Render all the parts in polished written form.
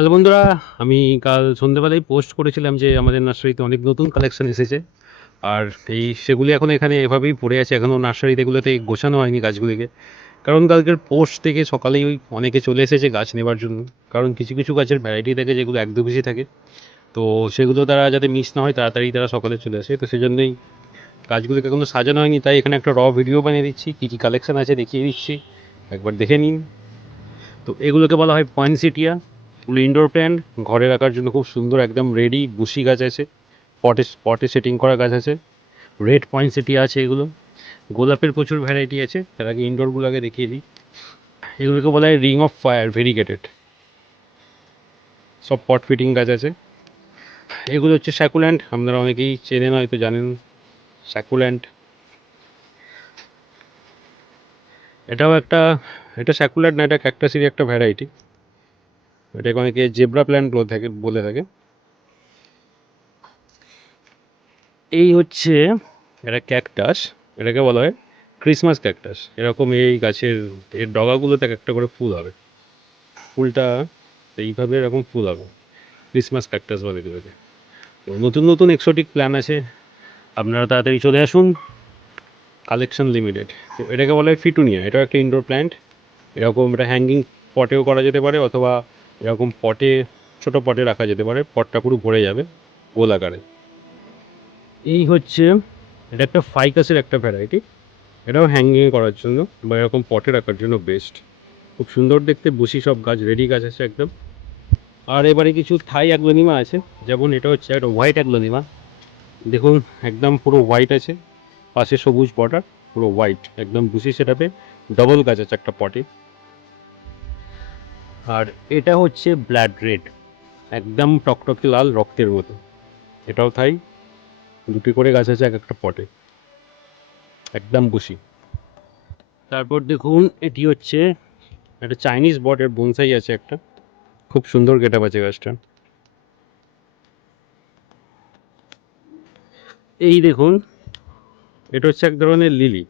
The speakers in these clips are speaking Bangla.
হ্যালো বন্ধুরা, আমি কাল সন্ধ্যেবেলায় পোস্ট করেছিলাম যে আমাদের নার্সারিতে অনেক নতুন কালেকশন এসেছে। আর সেগুলি এখন এখানে এভাবেই পড়ে আছে, এখনও নার্সারিতে এগুলোতে গোছানো হয়নি গাছগুলিকে। কারণ কালকের পোস্ট থেকে সকালেই অনেকে চলে এসেছে গাছ নেবার জন্য। কারণ কিছু কিছু গাছের ভ্যারাইটি থাকে যেগুলো এক দু পিসই থাকে, তো সেগুলো তারা যাতে মিস না হয় তাড়াতাড়ি তারা সকালে চলে আসে। তো সেজন্যই গাছগুলোকে এখনও সাজানো হয়নি, তাই এখানে একটা ভিডিও বানিয়ে দিচ্ছি, কী কী কালেকশন আছে দেখিয়ে দিচ্ছি, একবার দেখে নিন। তো এগুলোকে বলা হয় পয়েন্টসিটিয়া, ইনডোর প্ল্যান্ট, ঘরে রাখার জন্য খুব সুন্দর একদম রেডি বুশি গাছ আছে, পটে পটে সেটিং করা গাছ আছে। রেড পয়েন্টসিটিয়া আছে এগুলো। গোলাপের প্রচুর ভ্যারাইটি আছে, তার আগে ইনডোরগুলোকে দেখিয়ে দিই। এগুলোকে বলা হয় রিং অফ ফায়ার ভেরিগেটেড, সব পট ফিটিং গাছ আছে। এগুলো হচ্ছে স্যাকুল্যান্ট, আপনারা অনেকেই চেনেন হয়তো জানেন স্যাকুল্যান্ট। এটাও এটা স্যাকুল্যান্ট না, এটা ক্যাকটাসেরই একটা ভ্যারাইটি। এটাকে অনেকে জেব্রা প্ল্যান্ট বলে থাকে। এই হচ্ছে এটা ক্যাকটাস, এটাকে বলা হয় ক্রিসমাস ক্যাকটাস। এরকম এই গাছের এর ডগাগুলোতে একটা করে ফুল হবে, ফুলটা এইভাবে এরকম ফুল হবে, ক্রিসমাস ক্যাকটাস বলে এগুলোকে। তো নতুন নতুন এক্সোটিক প্ল্যান আছে, আপনারা তাড়াতাড়ি চলে আসুন, কালেকশন লিমিটেড। তো এটাকে বলা হয় ফিটুনিয়া, এটাও একটা ইনডোর প্ল্যান্ট। এরকম এটা হ্যাঙ্গিং পটেও করা যেতে পারে, অথবা এরকম পটে, ছোটো পটে রাখা যেতে পারে, পটটা পুরো ভরে যাবে গোল আকারে। এই হচ্ছে এটা একটা ফাইকাসের একটা ভ্যারাইটি, এটাও হ্যাঙ্গিং করার জন্য বা এরকম পটে রাখার জন্য বেস্ট। খুব সুন্দর দেখতে, বসি সব গাছ রেডি গাছ আছে একদম। আর এবারে কিছু থাই অ্যাগ্লোনিমা আছে, যেমন এটা হচ্ছে একটা হোয়াইট অ্যাগ্লোনিমা। দেখুন একদম পুরো হোয়াইট আছে, পাশে সবুজ বর্ডার, পুরো হোয়াইট একদম বুসি সেটাপে, ডবল গাছ আছে একটা পটে। আর এটা হচ্ছে ব্লাড রেড, একদম টকটকে লাল রক্তের মতো। এটাও থাই, দুটি করে গাছ আছে এক একটা পটে, একদম বুসি। তারপর দেখুন এটি হচ্ছে একটা চাইনিজ বটের বনসাই আছে একটা, খুব সুন্দর গেটআপ আছে গাছটা। এই দেখুন এটা হচ্ছে এক ধরনের লিলি,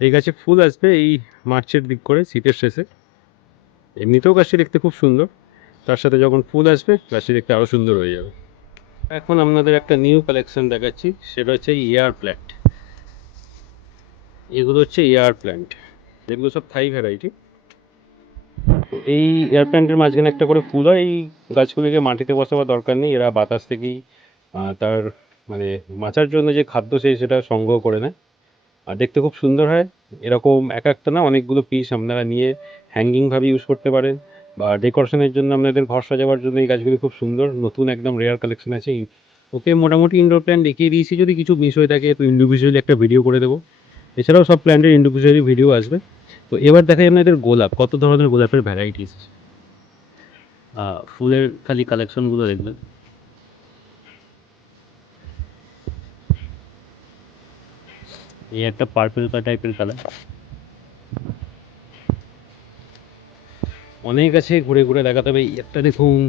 এই গাছে ফুল আসবে এই মার্চের দিক করে, শীতের শেষে। এমনিতেও গাছটি দেখতে খুব সুন্দর, তার সাথে যখন ফুল আসবে গাছটি দেখতে আরও সুন্দর হয়ে যাবে। এখন আপনাদের একটা নিউ কালেকশন দেখাচ্ছি, সেটা হচ্ছে এয়ার প্ল্যান্ট। এগুলো হচ্ছে এয়ার প্ল্যান্ট, যেগুলো সব থাই ভ্যারাইটি। এই এয়ার প্ল্যান্টের মাঝখানে একটা করে ফুল হয়। এই গাছগুলিকে মাটিতে বসাবার দরকার নেই, এরা বাতাস থেকেই তার মানে বাঁচার জন্য যে খাদ্য সেটা সংগ্রহ করে নেয়, আর দেখতে খুব সুন্দর হয়। এরকম এক একটা না, অনেকগুলো পিস আপনারা নিয়ে হ্যাঙ্গিংভাবে ইউজ করতে পারেন, বা ডেকোরেশনের জন্য আপনাদের ঘর সাজাবার জন্য এই গাছগুলি খুব সুন্দর, নতুন একদম রেয়ার কালেকশন আছে। ওকে, মোটামুটি ইনডোর প্ল্যান্ট দেখিয়ে দিয়েছি, যদি কিছু মিস হয়ে থাকে তো ইন্ডিভিজুয়ালি একটা ভিডিও করে দেবো। এছাড়াও সব প্ল্যান্টের ইন্ডিভিজুয়ালি ভিডিও আসবে। তো এবার দেখা যায় আপনাদের গোলাপ, কত ধরনের গোলাপের ভ্যারাইটিস। ফুলের খালি কালেকশনগুলো দেখবেন। এই একটা পার্পল টাইপের কালার, অনেক আছে, ঘুরে ঘুরে দেখাতে হবে। এই একটা দেখুন,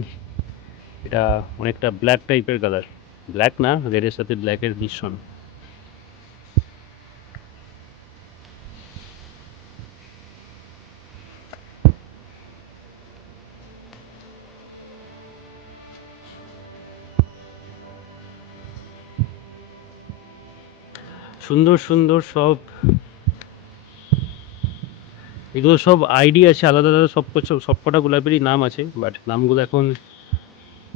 এটা অনেকটা ব্ল্যাক টাইপের কালার, ব্ল্যাক না, রেডের সাথে ব্ল্যাকের মিশ্রণ। সুন্দর সুন্দর সব, এগুলো সব আইডি আছে আলাদা আলাদা, সবকটা গোলাপেরই নাম আছে, বাট নামগুলো এখন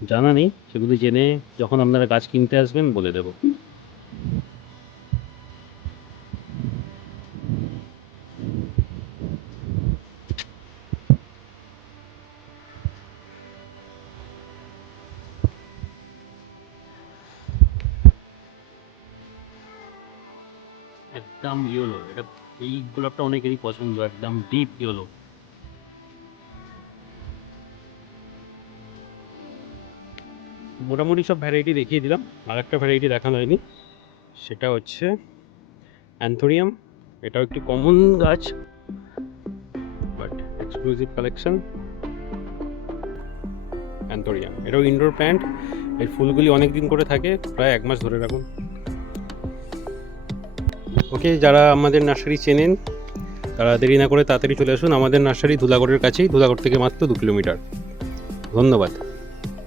জানা নেই, সেগুলো জেনে যখন আপনারা গাছ কিনতে আসবেন বলে দেবো। একদম ইয়েলো, এটা এই গোলাপটা অনেকেরই পছন্দ, একদম ডিপ ইয়েলো। মোটামুটি সব ভ্যারাইটি দেখিয়ে দিলাম, আর একটা ভ্যারাইটি দেখানো হয়নি, সেটা হচ্ছে অ্যান্থোরিয়াম। এটাও একটি কমন গাছ, বাট এক্সক্লুসিভ কালেকশন। অ্যান্থোরিয়াম এটাও ইনডোর প্ল্যান্ট, এর ফুলগুলি অনেক দিন করে থাকে, প্রায় 1 মাস ধরে রাখুন। ওকে, যারা আমাদের নার্সারি চেনেন তারা দেরি না করে তাড়াতাড়ি চলে আসুন, আমাদের নার্সারি ধুলাগড়ের কাছেই, ধুলাগড় থেকে মাত্র 2 কিলোমিটার। ধন্যবাদ।